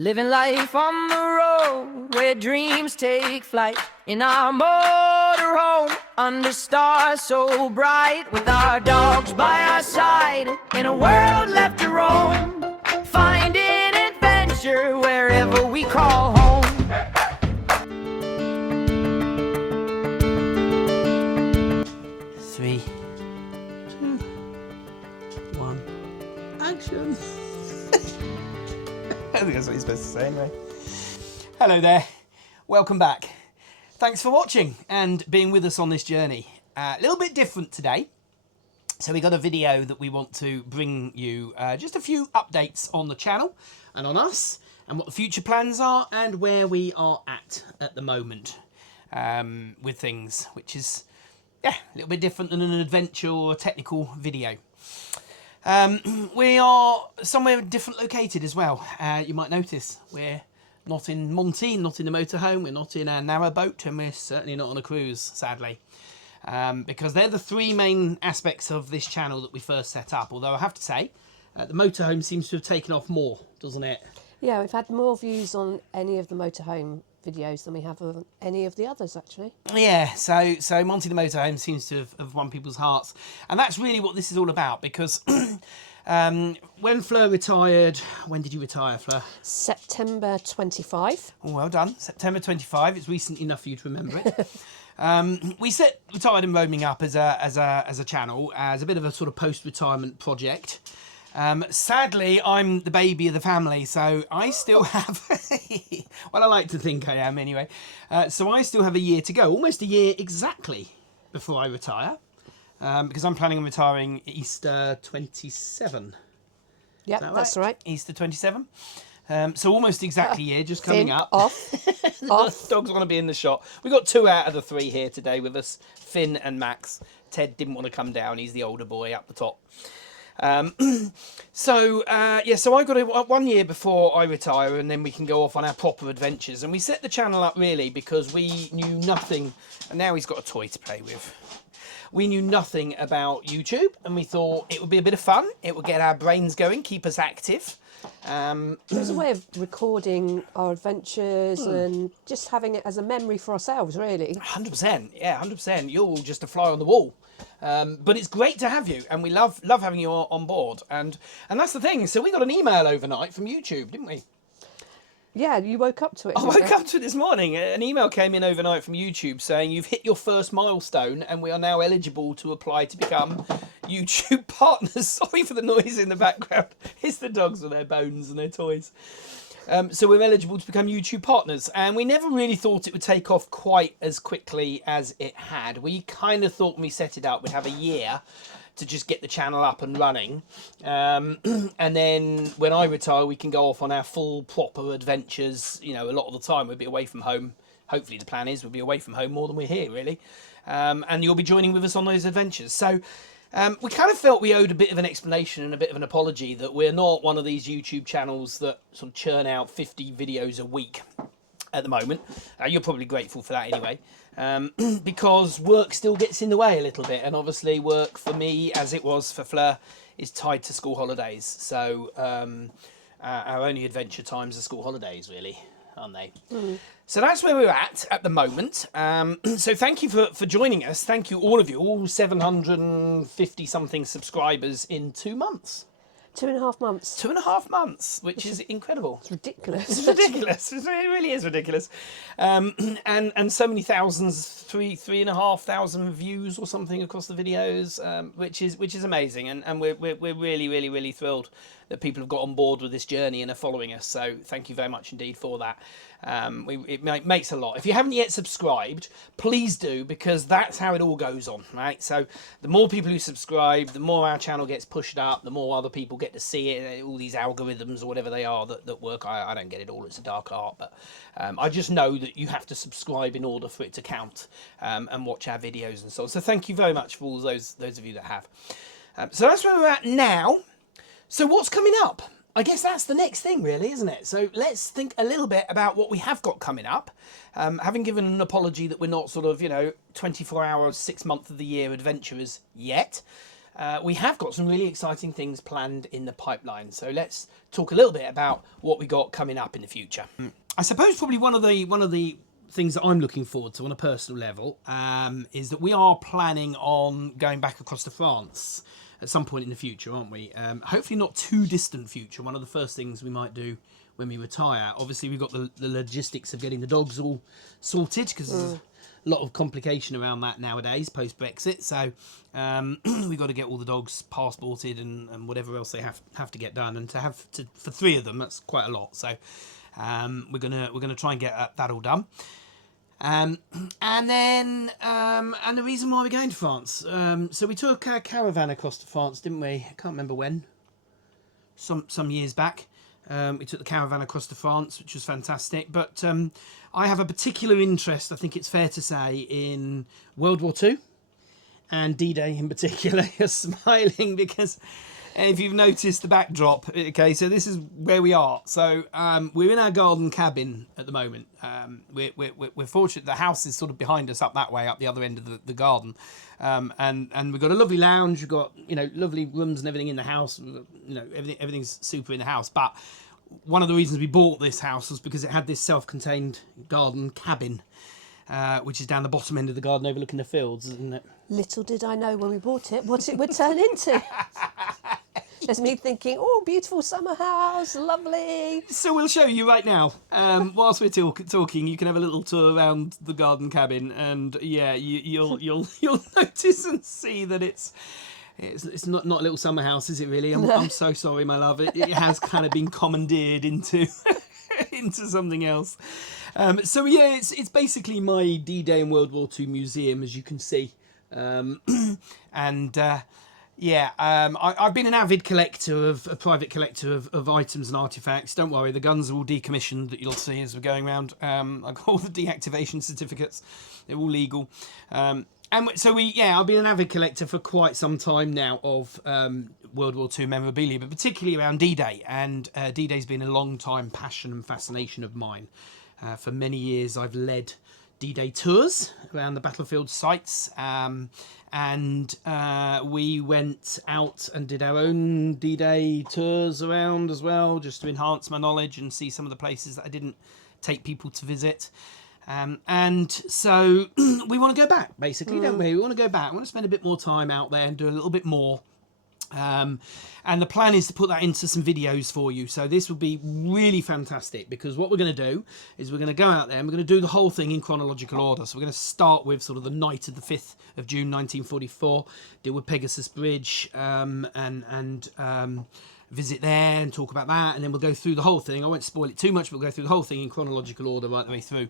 Living life on the road where dreams take flight. In our motorhome under stars so bright. With our dogs by our side in a world left to roam. Finding adventure wherever we call home. 3, 2, 1, action. I think that's what you're supposed to say anyway. Hello there, welcome back. Thanks for watching and being with us on this journey. A little bit different today. So we got a video that we want to bring you just a few updates on the channel and on us and what the future plans are and where we are at the moment with things, which is a little bit different than an adventure or a technical video. We are somewhere different located as well. You might notice we're not in Monty, not in the motorhome, we're not in a narrowboat, and we're certainly not on a cruise, sadly. Because they're the three main aspects of this channel that we first set up. Although I have to say, the motorhome seems to have taken off more, doesn't it? Yeah, we've had more views on any of the motorhome videos than we have of any of the others, actually. Yeah, so Monty the Motorhome seems to have won people's hearts. And that's really what this is all about, because when Fleur retired, when did you retire, Fleur? September 25. Oh, well done. September 25. It's recent enough for you to remember it. We set Retired and Roaming up as a channel, as a bit of a sort of post-retirement project. Sadly, I'm the baby of the family, so I still have, well, I like to think I am anyway. So I still have a year to go, almost a year exactly before I retire, because I'm planning on retiring Easter 27. Yep, that's right. Easter 27. So almost exactly a year, just coming up. Off. The dogs want to be in the shot. We've got 2 out of the 3 here today with us, Finn and Max. Ted didn't want to come down, he's the older boy up the top. So I've got 1 year before I retire, and then we can go off on our proper adventures. And we set the channel up really because we knew nothing, and now he's got a toy to play with. We knew nothing about YouTube, and we thought it would be a bit of fun. It would get our brains going, keep us active. It was a way of recording our adventures and just having it as a memory for ourselves, really. 100%, yeah, 100%. You're all just a fly on the wall. But it's great to have you, and we love having you on board. And that's the thing. So we got an email overnight from YouTube, didn't we? Yeah, you woke up to it. I woke up to it this morning. An email came in overnight from YouTube saying you've hit your first milestone and we are now eligible to apply to become YouTube partners. Sorry for the noise in the background. It's the dogs with their bones and their toys. So we're eligible to become YouTube partners, and we never really thought it would take off quite as quickly as it had. We kind of thought when we set it up we'd have a year to just get the channel up and running, and then when I retire we can go off on our full proper adventures. You know, a lot of the time we'll be away from home. Hopefully the plan is we'll be away from home more than we're here, really, and you'll be joining with us on those adventures. So we kind of felt we owed a bit of an explanation and a bit of an apology that we're not one of these YouTube channels that sort of churn out 50 videos a week at the moment. You're probably grateful for that anyway, because work still gets in the way a little bit, and obviously work for me, as it was for Fleur, is tied to school holidays. So our only adventure times are school holidays, really, aren't they? So that's where we're at the moment. So thank you for joining us. Thank you, all of you, all 750 something subscribers in 2 months. 2.5 months. 2.5 months, which is incredible. It's ridiculous. It's ridiculous. It really is ridiculous. And so many thousands, 3,500 views or something across the videos, which is amazing. And we're really thrilled that people have got on board with this journey and are following us. So thank you very much indeed for that. It makes a lot. If you haven't yet subscribed, please do, because that's how it all goes on, right? So the more people who subscribe, the more our channel gets pushed up, the more other people get to see it, all these algorithms or whatever they are that work. I don't get it all, it's a dark art, but I just know that you have to subscribe in order for it to count, and watch our videos and so on. So thank you very much for all those of you that have. So that's where we're at now. So what's coming up? I guess that's the next thing, really, isn't it? So let's think a little bit about what we have got coming up. Having given an apology that we're not sort of, 24 hours, 6 months of the year adventurers yet. we have got some really exciting things planned in the pipeline. So let's talk a little bit about what we got coming up in the future. I suppose probably one of the things that I'm looking forward to on a personal level is that we are planning on going back across to France at some point in the future, aren't we? Hopefully not too distant future. One of the first things we might do when we retire. Obviously, we've got the logistics of getting the dogs all sorted because there's a lot of complication around that nowadays post Brexit. So we've got to get all the dogs passported and whatever else they have to get done. And for 3 of them, that's quite a lot. So we're gonna try and get that all done. And the reason why we're going to France. So we took our caravan across to France, didn't we? I can't remember when. Some years back. We took the caravan across to France, which was fantastic. But I have a particular interest, I think it's fair to say, in World War II and D-Day in particular. You're smiling because if you've noticed the backdrop, okay, so this is where we are. So we're in our garden cabin at the moment. We're fortunate the house is sort of behind us up that way, up the other end of the garden. And we've got a lovely lounge, we've got, lovely rooms and everything in the house. Everything's super in the house. But one of the reasons we bought this house was because it had this self-contained garden cabin, which is down the bottom end of the garden overlooking the fields, isn't it? Little did I know when we bought it what it would turn into. There's me thinking, oh, beautiful summer house, lovely. So we'll show you right now. Whilst we're talking, you can have a little tour around the garden cabin, and yeah, you'll notice and see that it's not a little summer house, is it really? I'm so sorry, my love. It has kind of been commandeered into something else. So yeah, it's basically my D-Day and World War II museum, as you can see. I've been an avid collector, a private collector of items and artifacts. Don't worry, the guns are all decommissioned that you'll see as we're going around. I've got all the deactivation certificates. They're all legal. I've been an avid collector for quite some time now of World War II memorabilia, but particularly around D-Day. And D-Day's been a long time passion and fascination of mine. For many years, I've led D-Day tours around the battlefield sites, and we went out and did our own D-Day tours around as well, just to enhance my knowledge and see some of the places that I didn't take people to visit. And so we want to go back, basically, don't we? We want to go back. We want to spend a bit more time out there and do a little bit more. And the plan is to put that into some videos for you. So this will be really fantastic, because what we're going to do is we're going to go out there and we're going to do the whole thing in chronological order. So we're going to start with sort of the night of the 5th of June 1944, deal with Pegasus Bridge, and visit there and talk about that, and then we'll go through the whole thing. I won't spoil it too much, but we'll go through the whole thing in chronological order right the way through,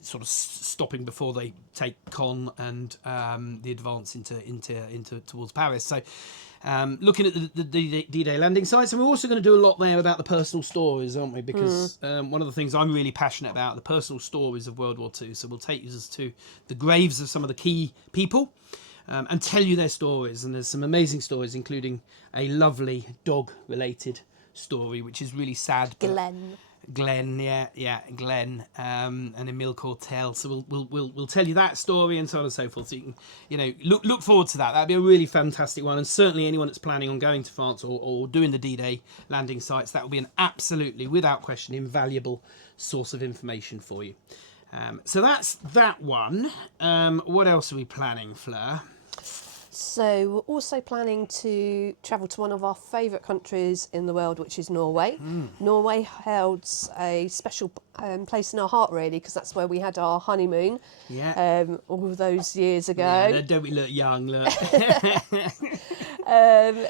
sort of stopping before they take Caen and the advance into towards Paris. So looking at the D-Day landing sites, and we're also going to do a lot there about the personal stories, aren't we? Because one of the things I'm really passionate about, the personal stories of World War II. So we'll take us to the graves of some of the key people, and tell you their stories. And there's some amazing stories, including a lovely dog-related story, which is really sad. Glenn, Glenn, and Emile Cortel. So we'll tell you that story and so on and so forth. So you can, look forward to that. That'd be a really fantastic one. And certainly anyone that's planning on going to France or doing the D-Day landing sites, that will be an absolutely, without question, invaluable source of information for you. So that's that one. What else are we planning, Fleur? So we're also planning to travel to one of our favourite countries in the world, which is Norway. Norway holds a special place in our heart, really, because that's where we had our honeymoon all those years ago. Yeah, don't we look young, look.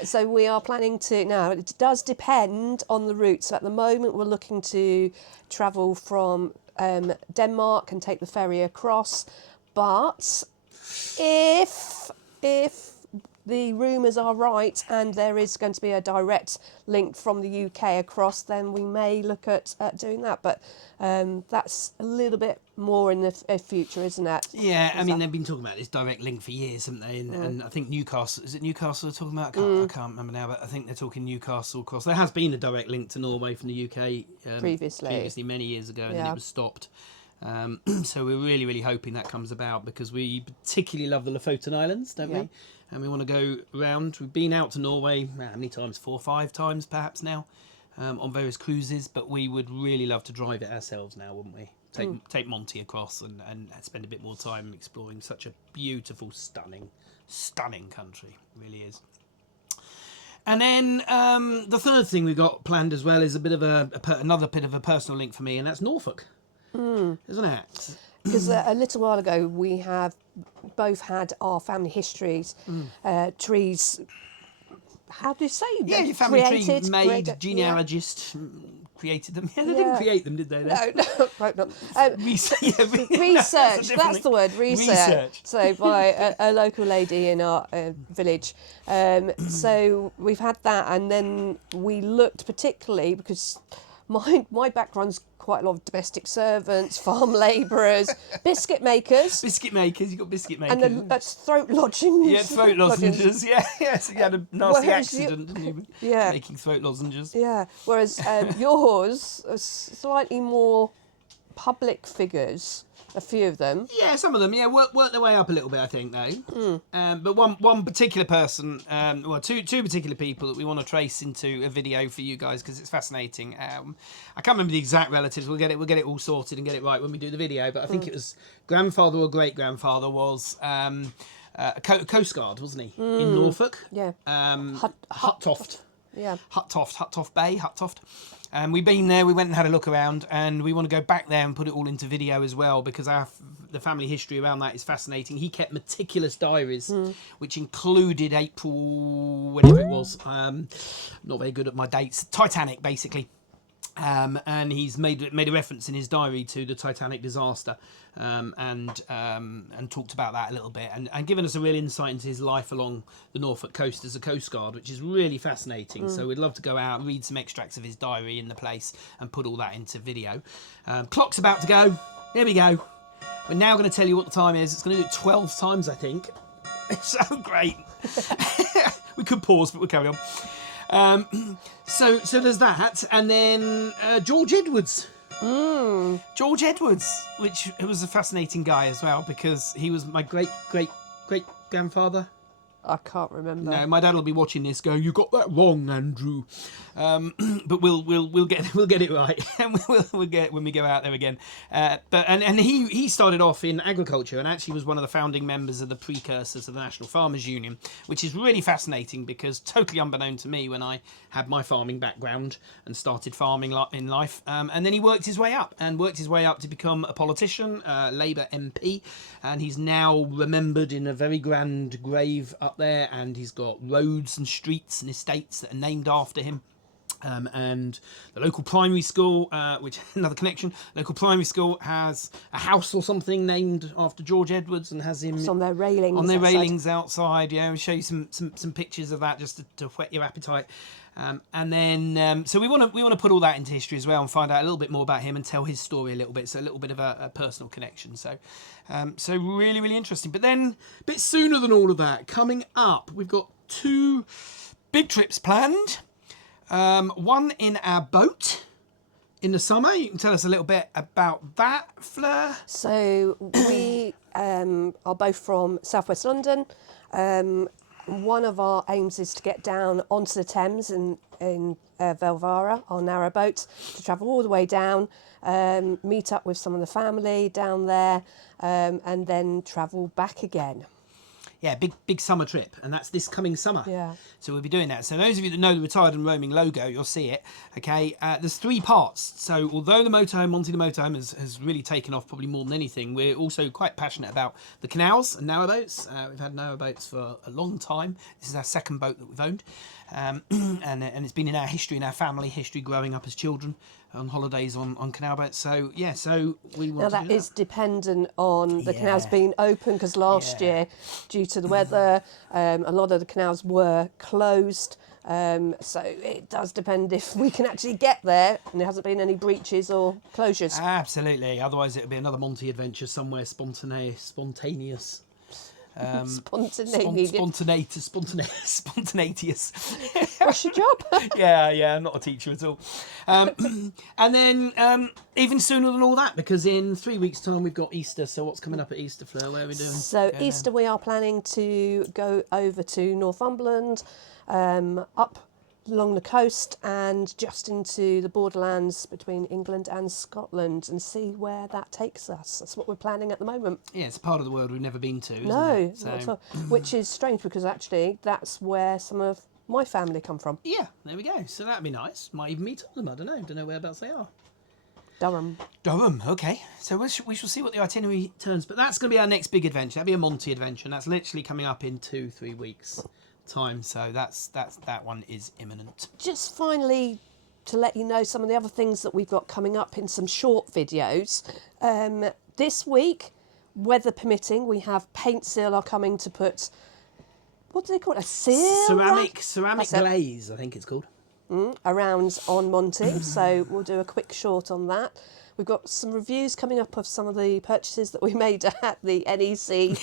So we are planning to, now it does depend on the route. So at the moment we're looking to travel from Denmark and take the ferry across, but if the rumours are right and there is going to be a direct link from the UK across, then we may look at doing that. But that's a little bit more in the future, isn't it? Yeah, I mean, they've been talking about this direct link for years, haven't they? And I think Newcastle, is it Newcastle they're talking about? I can't remember now, but I think they're talking Newcastle across. There has been a direct link to Norway from the UK previously many years ago, and then it was stopped. So we're really, really hoping that comes about because we particularly love the Lofoten Islands, don't we? And we want to go around. We've been out to Norway, how many times? 4 or 5 times perhaps now, on various cruises. But we would really love to drive it ourselves now, wouldn't we? Take Monty across and spend a bit more time exploring such a beautiful, stunning country. It really is. And then the third thing we've got planned as well is a bit of another bit of a personal link for me, and that's Norfolk, isn't it? Because a little while ago we have both had our family histories, trees. How do you say? Yeah, your family tree made, genealogist created them. Yeah, they didn't create them, did they? No, right not. Research. Research, that's the word, research. So by a local lady in our village. So we've had that, and then we looked particularly, because my background's quite a lot of domestic servants, farm labourers, biscuit makers. Biscuit makers, you've got biscuit makers. And then that's throat lozenges. Yeah, throat lozenges, yeah. So you had a nasty accident, didn't you? Yeah. Making throat lozenges. Yeah, whereas yours are slightly more public figures, a few of them. Yeah, some of them, work their way up a little bit, I think, though. But one particular person, two particular people that we want to trace into a video for you guys because it's fascinating. I can't remember the exact relatives. We'll get it all sorted and get it right when we do the video. But I think it was grandfather or great grandfather was a Coast Guard, wasn't he, in Norfolk? Yeah. Huttoft. Yeah. Huttoft Bay. We've been there, we went and had a look around, and we want to go back there and put it all into video as well because the family history around that is fascinating. He kept meticulous diaries, which included April, whatever it was, not very good at my dates, Titanic, basically. And he's made a reference in his diary to the Titanic disaster, and talked about that a little bit, and given us a real insight into his life along the Norfolk coast as a Coast Guard, which is really fascinating. So we'd love to go out, read some extracts of his diary in the place, and put all that into video. Clock's about to go. There we go. We're now going to tell you what the time is. It's going to do it 12 times, I think. It's so great. We could pause, but we'll carry on. So there's that, and then George Edwards. George Edwards, which was a fascinating guy as well because he was my great grandfather. I can't remember. No, my dad will be watching this going, "You got that wrong, Andrew." But we'll get it right, and we'll get it when we go out there again. But he started off in agriculture and actually was one of the founding members of the precursors of the National Farmers Union, which is really fascinating because totally unbeknown to me when I had my farming background and started farming in life. And then he worked his way up to become a politician, Labour MP, and he's now remembered in a very grand grave up there, and he's got roads and streets and estates that are named after him. And the local primary school, which another connection, local primary school has a house or something named after George Edwards and has him it's on their railings. Outside. Yeah, we'll show you some pictures of that just to whet your appetite. And then so we want to put all that into history as well and find out a little bit more about him and tell his story a little bit. So a little bit of a personal connection. So really, really interesting. But then a bit sooner than all of that, coming up, we've got 2 big trips planned. One in our boat in the summer. You can tell us a little bit about that, Fleur. So we are both from southwest London. One of our aims is to get down onto the Thames in Velvaere, our narrowboat, to travel all the way down, meet up with some of the family down there, and then travel back again. Yeah, big summer trip, and that's this coming summer. Yeah. So we'll be doing that. So those of you that know the Retired and Roaming logo, you'll see it. Okay, there's 3 parts. So although the motorhome, Monty the Motorhome, has really taken off probably more than anything, we're also quite passionate about the canals and narrowboats. We've had narrowboats for a long time. This is our second boat that we've owned, and it's been in our history, in our family history, growing up as children on holidays on canal boats. So yeah, so we want now to that do is dependent on the canals being open, because last year, due to the weather, a lot of the canals were closed. So it does depend if we can actually get there and there hasn't been any breaches or closures. Absolutely. Otherwise, it would be another Monty adventure somewhere spontaneous. Spontaneous. What's your job? Yeah, I'm not a teacher at all. And then even sooner than all that, because in 3 weeks' time we've got Easter. So what's coming up at Easter, Fleur? Where are we doing? So Easter, we are planning to go over to Northumberland, up along the coast and just into the borderlands between England and Scotland, and see where that takes us. That's what we're planning at the moment. Yeah, it's a part of the world we've never been to, isn't No, it? not at all. Which is strange because actually that's where some of my family come from. Yeah, there we go. So that'd be nice. Might even meet them. I don't know whereabouts they are. Durham. Okay. So we shall see what the itinerary turns. But that's going to be our next big adventure. That'll be a Monty adventure, and that's literally coming up in 2-3 weeks' time. So that one is imminent. Just finally, to let you know some of the other things that we've got coming up in some short videos. This week, weather permitting, we have Paint Seal are coming to put, what do they call it? A seal? Ceramic glaze, I think it's called. Around on Monty, so we'll do a quick short on that. We've got some reviews coming up of some of the purchases that we made at the NEC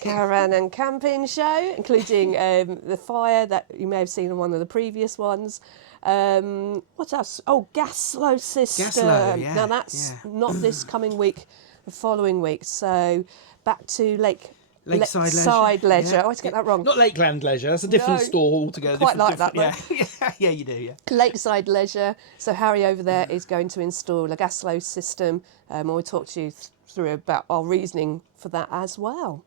Caravan and Camping Show, including the fire that you may have seen in one of the previous ones. What else? Oh, gas slow system. Gas-Low, yeah, now that's not this coming week, the following week. So back to Lakeside Leisure. Yeah. I always get that wrong. Not Lakeland Leisure. That's a different store altogether. Quite like that, yeah. Yeah, you do. Yeah. Lakeside Leisure. So Harry over there is going to install a gas flow system, and we'll talk to you through about our reasoning for that as well.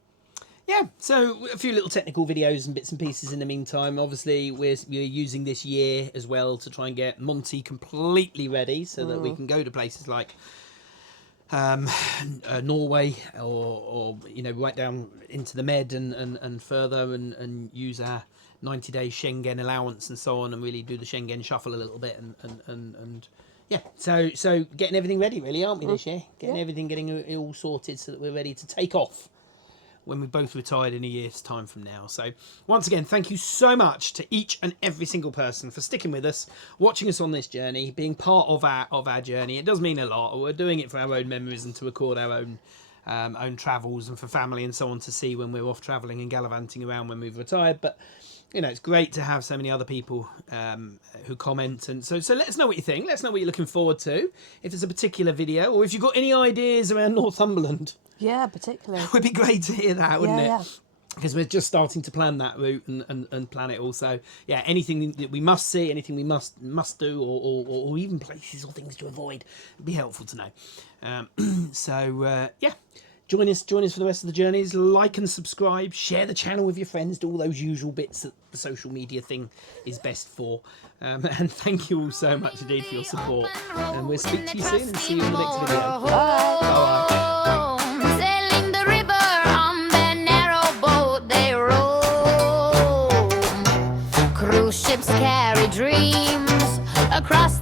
Yeah, so a few little technical videos and bits and pieces in the meantime. Obviously, we're using this year as well to try and get Monty completely ready so that we can go to places like Norway or right down into the Med and further and use our 90-day Schengen allowance and so on, and really do the Schengen shuffle a little bit and yeah, so getting everything ready really, aren't we, this year? Getting it all sorted so that we're ready to take off when we're both retired in a year's time from now. So once again, thank you so much to each and every single person for sticking with us, watching us on this journey, being part of our journey. It does mean a lot. We're doing it for our own memories and to record our own travels, and for family and so on to see when we're off travelling and gallivanting around when we've retired. But it's great to have so many other people who comment, and so let us know what you think. Let us know what you're looking forward to. If there's a particular video, or if you've got any ideas around Northumberland. Yeah, particularly. It would be great to hear that, wouldn't it? Yeah. Because we're just starting to plan that route and plan it all. So, yeah, anything that we must see, anything we must do, or even places or things to avoid, would be helpful to know. Yeah, join us for the rest of the journeys. Like and subscribe, share the channel with your friends, do all those usual bits that the social media thing is best for. And thank you all so much indeed for your support. And we'll speak to you soon and see you in the next video. Bye. Sailing the river on their narrowboat they roam. Cruise ships carry dreams across